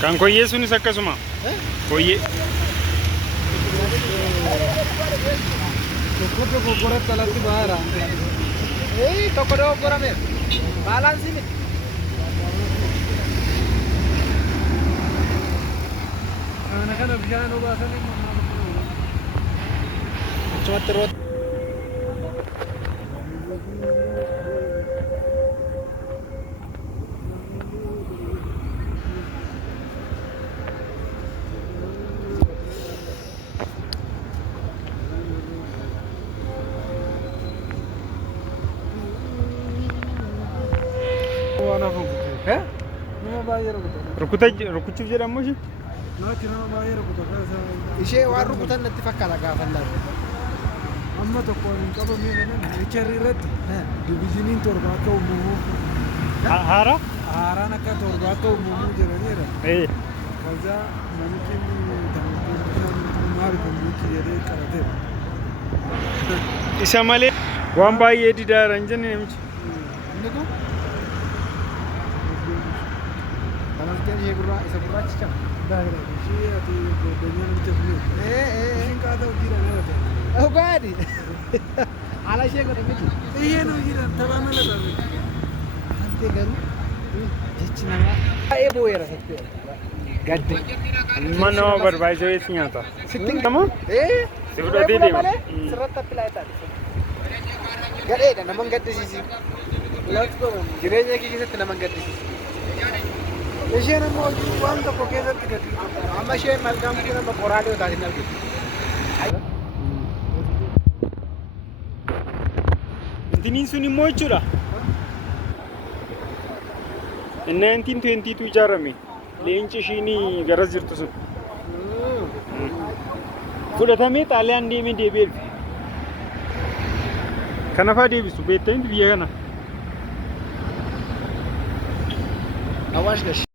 Kan koyyee sunis akkasuma. Koyyee. Tokko goggoratti alatti baara. Tokko dogoggorame. Baalaansii miti. Kana bishaan obaasanii achumatti roota. Rukuchuuf jedhamu ishee? Ishee waan rukutan natti fakkaata gaafannaan. Amma tokko hin qabamee ganan riicharii irratti diviiziniin torba akka uumamu. Haaraan akka torba akka uumamu jedhaniira. Kaza namichi maal kombuuchi jedhee qarateera. Isa malee waan baay'ee didaara hin jenne namichi. Inni kun Amalteen ishee isa gurraachicha. Ishee ati godhanii namicha filee. Ishiin kaata hojiidhaan dhalate. Dhugaadhi. Haala ishee godhe miti. Iyyeen hojiidhaan taphaa mala dhabe. Hantee garuu jechi namaa baay'ee boo'eera sattee. Gadde. Ilma nama barbaachisoo eessi nyaata? Sittiin Nama? Si fudhatee deema. Sirratti appilaa taate. Gadheedha naman gaddisiisi. Jireenya kee keessatti naman gaddisiisi. Isheen ammoo waan tokko keessatti gadi amma isheen malkaamtuu nama qoraalee otaatiin argite. Intiniin sun immoo jechuudha. Inni 1922 ijaarame. Leenci ishiin garas jirtu sun. Fudhatamee Xaaliyaan deemee deebi'e. Kanaafaa deebisu beektanii biyya kana. Awaash gash.